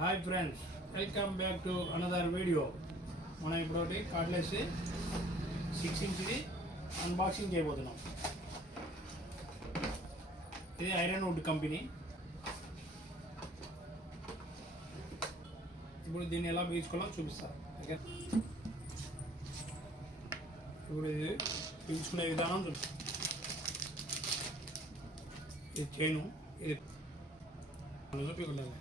Hi friends, welcome back to another video. మనం ఇప్పుడు cardless 6 ఇంచ్ది unboxing చేయబోతున్నాం. ఇది ఐరన్ వుడ్ కంపెనీ. ఇప్పుడు దీన్ని ఎలా పీల్చుకోవాలో చూపిస్తారు. ఇప్పుడు ఇది పీల్చుకునే విధానం చూపిస్తాం. ఇది చైను, ఇది చూపించండి.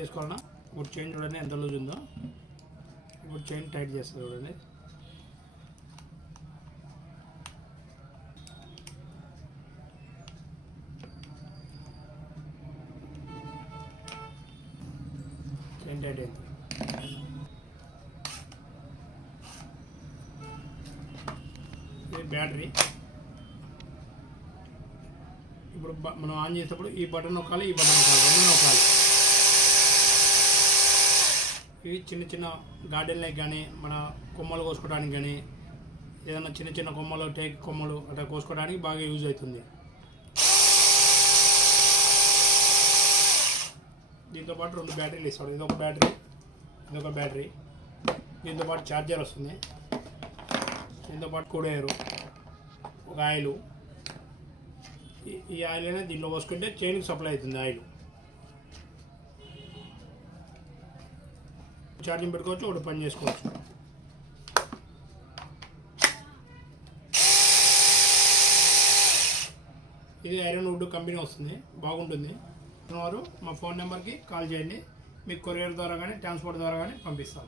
చేసుకోవాలన్నా ఇప్పుడు చైన్ చూడండి ఎంత లూజ్ ఉందో. ఇప్పుడు చైన్ టైట్ చేస్తుంది చూడండి. చైన్ టైట్ అయింది. ఇది బ్యాటరీ. ఇప్పుడు మనం ఆన్ చేసేటప్పుడు ఈ బటన్ నొక్కాలి, ఈ బటన్ నొక్కాలి, రెండు నొక్కాలి. ఇవి చిన్న చిన్న గార్డెన్ లైక్ కానీ మన కొమ్మలు కోసుకోవడానికి కానీ ఏదైనా చిన్న చిన్న కొమ్మలు టేక్ కొమ్మలు అట్లా కోసుకోవడానికి బాగా యూజ్ అవుతుంది. దీంతో పాటు 2 బ్యాటరీలు ఇస్తాడు. ఇదొక బ్యాటరీ, ఇదొక బ్యాటరీ. దీంతో పాటు ఛార్జర్ వస్తుంది. దీంతో పాటు కూడేరు, ఒక ఆయిల్. ఈ ఆయిల్ అనేది దీంట్లో పోసుకుంటే చైన్కి సప్లై అవుతుంది ఆయిల్. ఛార్జింగ్ పెట్టుకోవచ్చు, ఒకటి పని చేసుకోవచ్చు. ఇది ఐరన్ వుడ్ కంపెనీ వస్తుంది, బాగుంటుంది. వారు మా ఫోన్ నెంబర్కి కాల్ చేయండి, మీకు కొరియర్ ద్వారా కానీ ట్రాన్స్పోర్ట్ ద్వారా కానీ పంపిస్తాం.